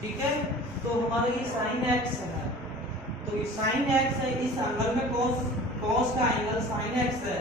ठीक है। तो हमारा ये साइन एक्स है, तो ये साइन एक्स है, इस एंगल में कॉस का एंगल साइन एक्स है,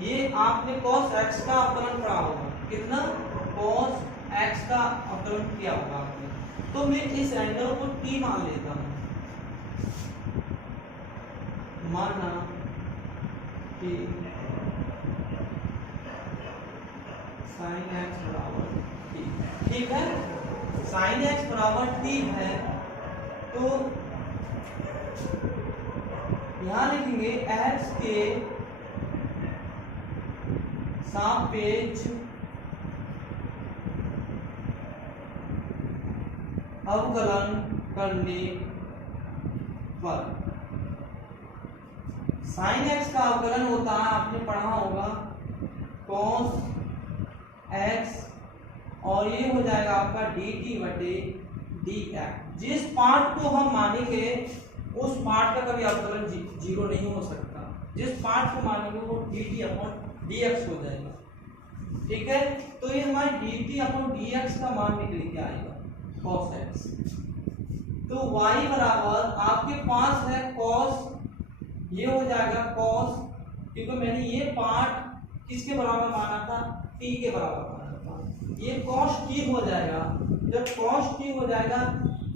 ये आपने कॉस एक्स का अवकलन पढ़ा होगा, कितना कॉस एक्स का अवकलन किया होगा आपने। तो मैं इस एंगल को टी मान लेता हूं, माना कि साइन एक्स बराबर टी, ठीक है। साइन एक्स बराबर टी है, तो यहां लिखेंगे एक्स के सापेक्ष अवकलन करने पर, साइन एक्स का अवकलन होता है, आपने पढ़ा होगा कॉस एक्स, और ये हो जाएगा आपका डी टी बटे डी एक्स। जिस पार्ट को हम मानेंगे उस पार्ट का कभी अवकलन जीरो नहीं हो सकता, जिस पार्ट को मानेंगे वो D T upon D x हो जाएगा, ठीक है। तो ये हमारे D T upon D x का मान निकल के आएगा कॉस एक्स। तो y बराबर आपके पास है कॉस, ये हो जाएगा कॉस, क्योंकि मैंने ये पार्ट किसके बराबर माना था, t के बराबर माना था, ये कॉस t हो जाएगा। जब कॉस t हो जाएगा,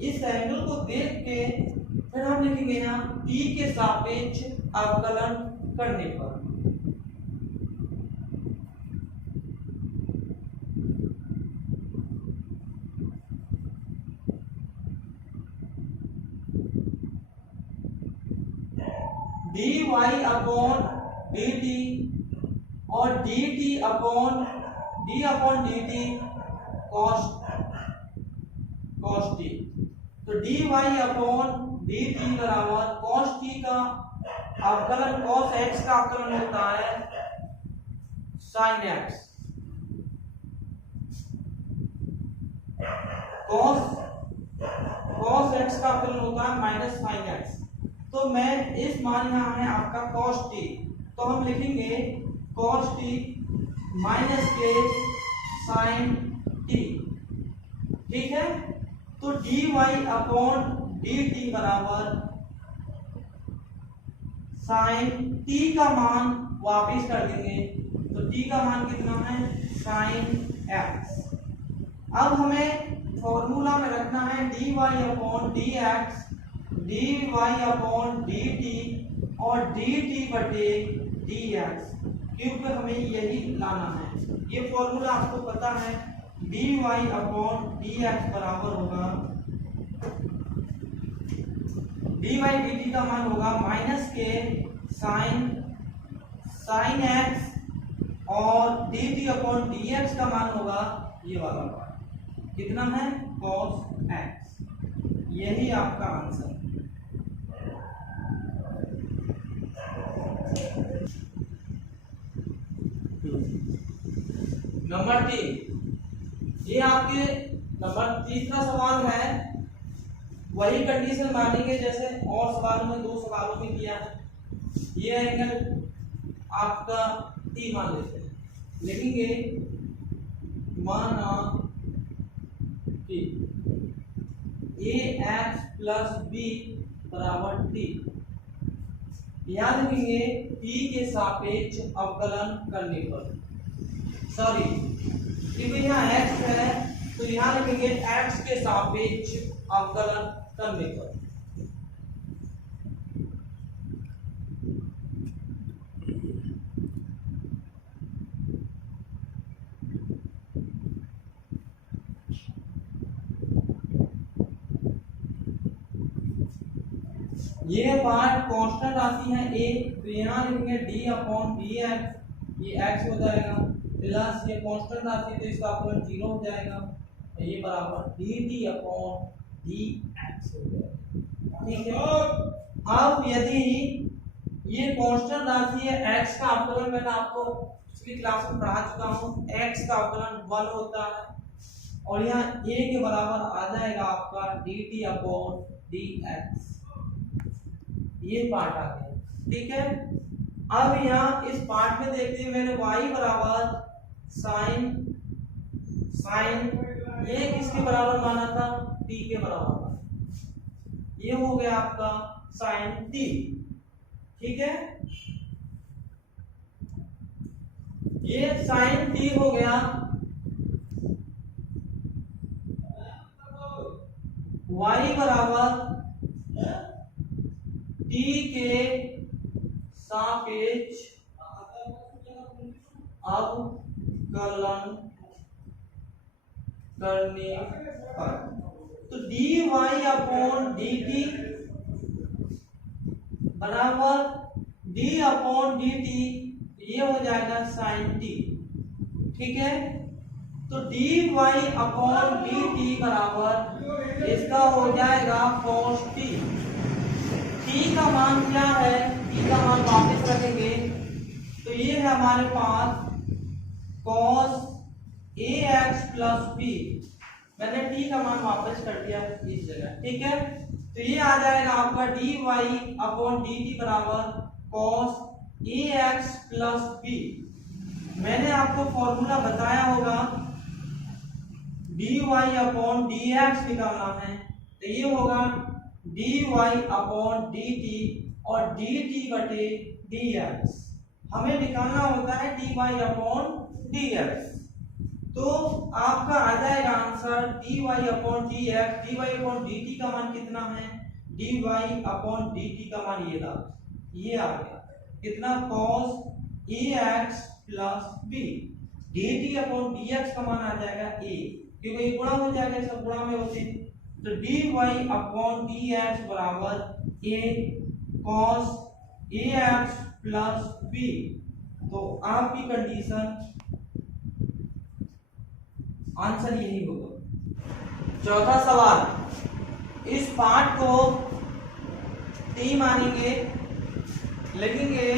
इस एंगल को देख के फिर हम लिखेंगे यहाँ t के सापेक्ष अवकलन करने पर, dy अपॉन dt और dt upon dt cos t। तो dy अपॉन dt बराबर cos t का अवकलन, cos x का अवकलन होता है sin x, cos x का अवकलन होता है माइनस sin x। तो मैं इस मान यहाँ है आपका cos t, तो हम लिखेंगे cos t माइनस के sin t, ठीक है। तो dy अपॉन dt बराबर sin t का मान वापिस कर देंगे, तो t का मान कितना है sin x। अब हमें फॉर्मूला में रखना है dy upon dx, dy upon dt और dt बटे dx, क्योंकि हमें यही लाना है। ये फॉर्मूला आपको पता है, dy अपॉन dx बराबर होगा dy dt का मान होगा माइनस के sin x और dt अपॉन dx का मान होगा ये वाला पार्ट, कितना है cos x। यही आपका आंसर है। नंबर 3, ये आपके नंबर तीसरा सवाल है, वही कंडीशन मानेंगे जैसे और सवालों में, दो सवालों में किया है। ये एंगल आपका t मान लेते हैं, लिखेंगे माना कि ax प्लस b बराबर t, याद लिखेंगे t के सापेक्ष अवकलन करने पर, सॉरी क्योंकि यहाँ x है तो यहाँ लिखेंगे x के सापेक्ष अवकलन करने पर। ये पार्ट कांस्टेंट राशि है a, तो यहाँ लिखेंगे d अपॉन dx, ये x हो जाएगा, प्लस ये कांस्टेंट राशि तो इसका अवकलन 0 हो जाएगा, तो ये बराबर dt अपॉन dx हो जाएगा, ठीक है। अब यदि ये कांस्टेंट राशि है, x का अवकलन मैंने आपको पिछली क्लास में पढ़ा चुका हूँ, x का अवकलन 1 होता है और यहाँ a के बराबर आ जाएगा आपका dt अपॉन dx, ये पार्ट आ गया, ठीक है। अब यहाँ इस पार्ट में देखते हैं, मैंने y बराबर साइन ये किसके बराबर माना था, टी के बराबर है। ये हो गया आपका साइन टी, ठीक है। ये साइन टी हो गया, y बराबर टी के सापेक्ष अवकलन करने पर, तो dy अपॉन डी टी बराबर d अपॉन डी टी, ये हो जाएगा साइन टी, ठीक है। तो dy अपॉन डी टी बराबर इसका हो जाएगा cos टी। टी का मान क्या है, टी का मान वापस रखेंगे तो ये है हमारे पास cos ax प्लस b, मैंने टी का मान वापस कर दिया इस जगह, ठीक है। तो ये आ जाएगा आपका dy अपॉन डी टी बराबर cos ax प्लस b। मैंने आपको फॉर्मूला बताया होगा, dy अपॉन dx निकालना है तो ये होगा dy अपॉन dt और dt बटे dx। हमें निकालना होता है dy अपॉन dx, तो आपका आ जाएगा answer dy upon dx। dy upon dt का मान कितना है, dy अपॉन dt का मान ये था, ये आ गया कितना cos ax plus b। dt upon dx का मान आ जाएगा a, क्योंकि ये गुणा हो जाएगा, सब गुणा में होते, तो dy अपॉन dx बराबर a cos ax plus b। तो आपकी कंडीशन आंसर यही होगा। चौथा सवाल, इस पार्ट को टी मानेंगे, लिखेंगे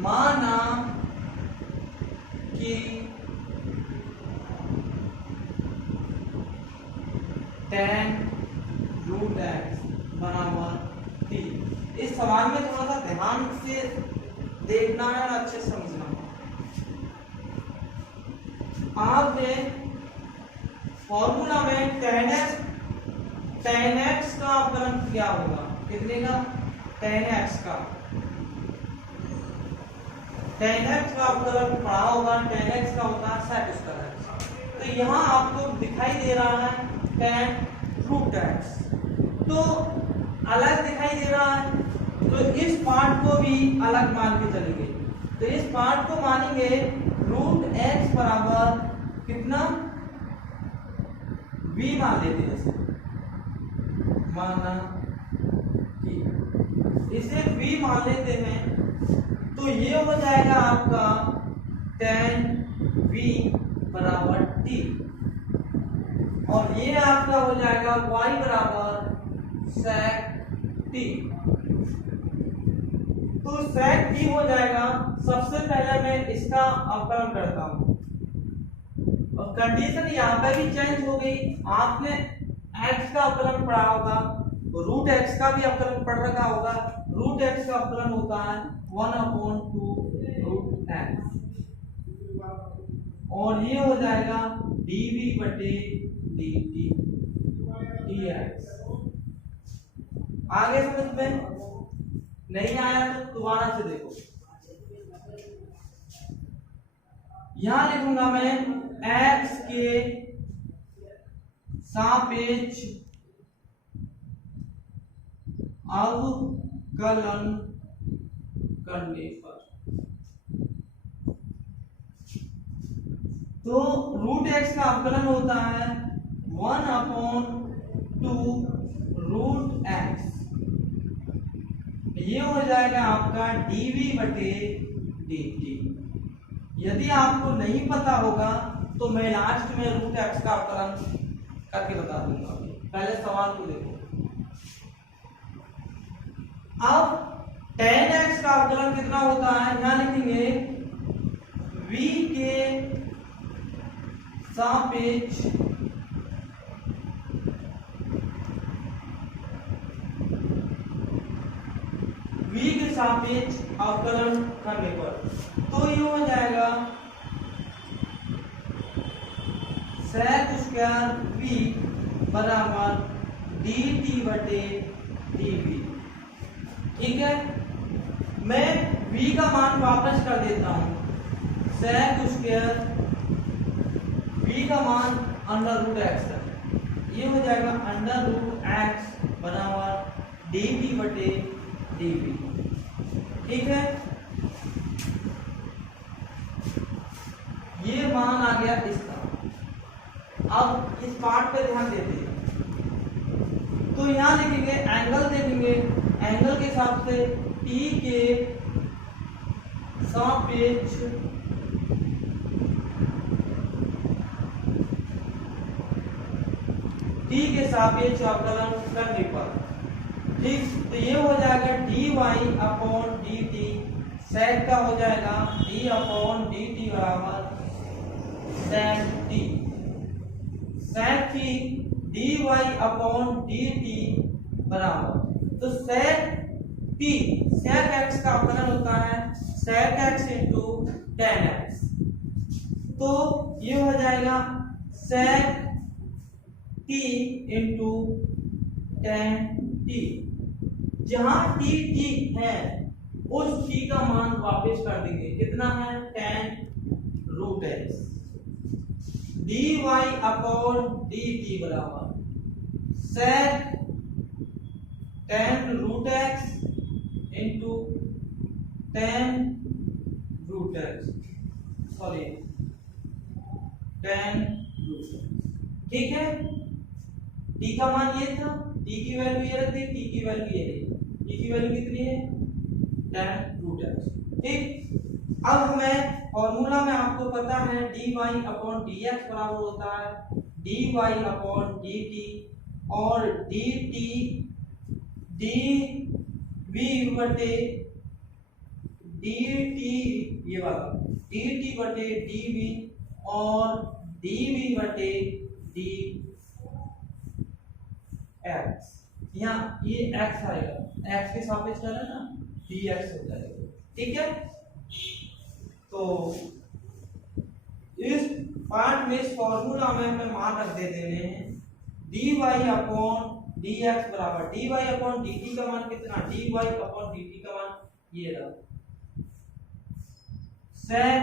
माना कि tan रूट एक्स बराबर टी। इस सवाल में थोड़ा सा ध्यान से देखना है और अच्छे से समझना है। आपने फॉर्मूला में tan x का अवकलन क्या होगा, कितने का, tan x का अवकलन पढ़ा होगा। tan x का होता है sec स्क्वायर x, तो यहाँ आपको दिखाई दे रहा है tan रूट x, तो अलग दिखाई दे रहा है, तो इस पार्ट को भी अलग मान के चलेंगे। तो इस पार्ट को मानेंगे रूट x बराबर कितना, v मान लेते हैं, माना कि इसे v मान लेते हैं, तो ये हो जाएगा आपका tan v बराबर t, और ये आपका हो जाएगा y बराबर sec t। तो sec t हो जाएगा, सबसे पहले मैं इसका अवकलन करता हूं, और कंडीशन यहाँ पे भी चेंज हो गई। आपने x का अवकलन पढ़ा होगा, रूट x का भी अवकलन पढ़ रखा होगा। रूट x का अवकलन होता है 1/2 रूट x, और ये हो जाएगा dv बटे dt dx। आगे समझ में नहीं आया तो दोबारा से देखो, यहां लिखूंगा मैं x के सापेक्ष अवकलन करने पर, तो रूट x का अवकलन होता है 1/2 रूट x, ये हो जाएगा आपका dv बटे dt। यदि आपको नहीं पता होगा तो मैं लास्ट में रूट x का अवकलन करके बता दूंगा। पहले सवाल को देखो। अब tan x का अवकलन कितना होता है, यहां लिखेंगे v के सापेक्ष अवकलन करने पर, तो ये हो जाएगा sec स्क्वायर v बराबर dt बटे dv। ठीक है, मैं v का मान वापस कर देता हूं, sec स्क्वायर v का मान अंडर रूट एक्स है, ये हो जाएगा अंडर रूट एक्स बराबर dt बटे dv। ठीक है, ये मान आ गया इसका। अब इस पार्ट पे ध्यान देते हैं, तो यहां देखेंगे एंगल, देखेंगे एंगल के हिसाब से t के सापेक्ष अवकलन करने पर, ठीक, तो ये हो जाएगा dy अपॉन dt, sec का हो जाएगा d अपॉन dt बराबर sec t, sec t dy upon dt बराबर, तो sec t sec x का अवकलन होता है sec x into tan x, तो ये हो जाएगा sec t into tan t, जहां t है उस t का मान वापस कर देंगे, कितना है tan root x, dy upon dt बराबर sec tan root x into tan root x, sorry tan root x। ठीक है, t का मान ये था, t की वैल्यू ये रख दी, t की वैल्यू ये रही, t की वैल्यू कितनी है tan रूट x। ठीक, अब हमें फॉर्मूला में आपको पता है dy अपॉन dx बराबर होता है dy अपॉन dt, और dt dv बटे dt, ये वाला dt बटे dv और dv बटे dx, यहाँ ये x आएगा, x के सापेक्ष कर है ना, dx हो जाएगा। ठीक है, तो इस पार्ट में, इस फॉर्मूला में हमें मान रख दे देने हैं dy अपॉन dx बराबर dy अपॉन dt का मान कितना, dy अपॉन dt का मान ये रहा sec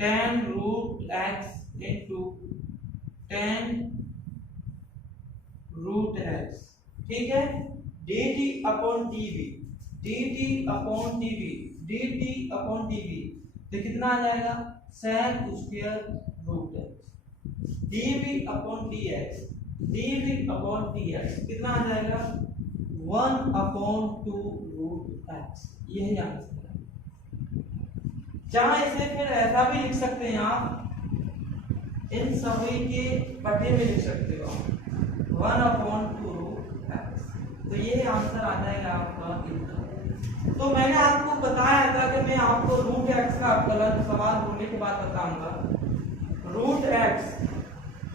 tan root x into tan root x। ठीक है, dt upon dv, dt upon dv, dt upon dv, तो कितना आ जाएगा sec square root x, dv upon dx, dv upon dx कितना आ जाएगा 1 अपॉन 2 रूट x, यही आंसर है। जहां इसे फिर ऐसा भी लिख सकते हैं आप, इन सभी के बटे में लिख सकते हो 1 अपॉन 2 रूट x, तो ये आंसर आ जाएगा आपका इतना। तो मैंने आपको बताया था कि मैं आपको रूट x का अवकलन सवाल होने के बाद बताऊंगा। रूट x,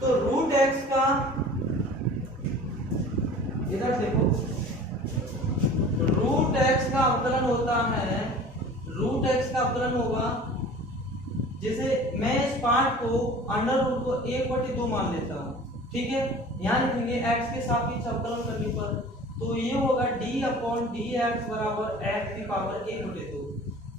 तो रूट x का इधर देखो, रूट x का अवकलन होता है, रूट x का अवकलन होगा, जैसे मैं इस पार्ट को अंडर रूट को 1/2 मान लेता हूँ। ठीक है, यहाँ लिखेंगे x के सापेक्ष अवकलन करने पर, तो ये होगा d अपॉन dx बराबर x की पावर 1/2।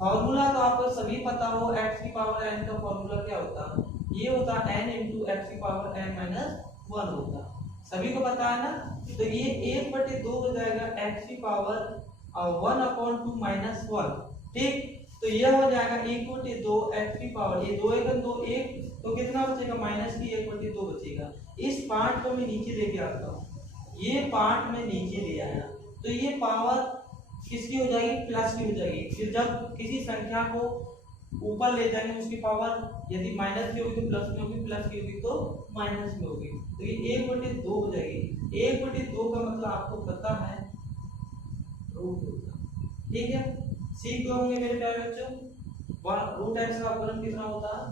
फॉर्मूला तो आपको सभी पता हो, x की पावर n का फॉर्मूला क्या होता है, ये होता है n इंटू x की पावर n माइनस 1 होता है, सभी को पता है ना। तो ये 1/2 हो जाएगा x की पावर 1 अपॉन 2 माइनस 1। ठीक, तो ये हो जाएगा 1/2 x की पावर, ये 2 1 2 1, तो कितना बचेगा माइनस की 1/2 बचेगा। इस पार्ट को मैं नीचे लेके आता हूँ, ये पार्ट में नीचे ले आया, तो ये पावर किसकी हो जाएगी, प्लस की हो जाएगी। फिर जब किसी संख्या को ऊपर ले जाएंगे उसकी पावर यदि माइनस की होगी तो प्लस में होगी, प्लस की होगी तो माइनस में होगी, तो ये 1/2 हो जाएगी। 1/2 का मतलब आपको पता है रूट होता। ठीक है, सीख गए होंगे मेरे प्यारे बच्चों, रूट x का अवकलन कितना होता है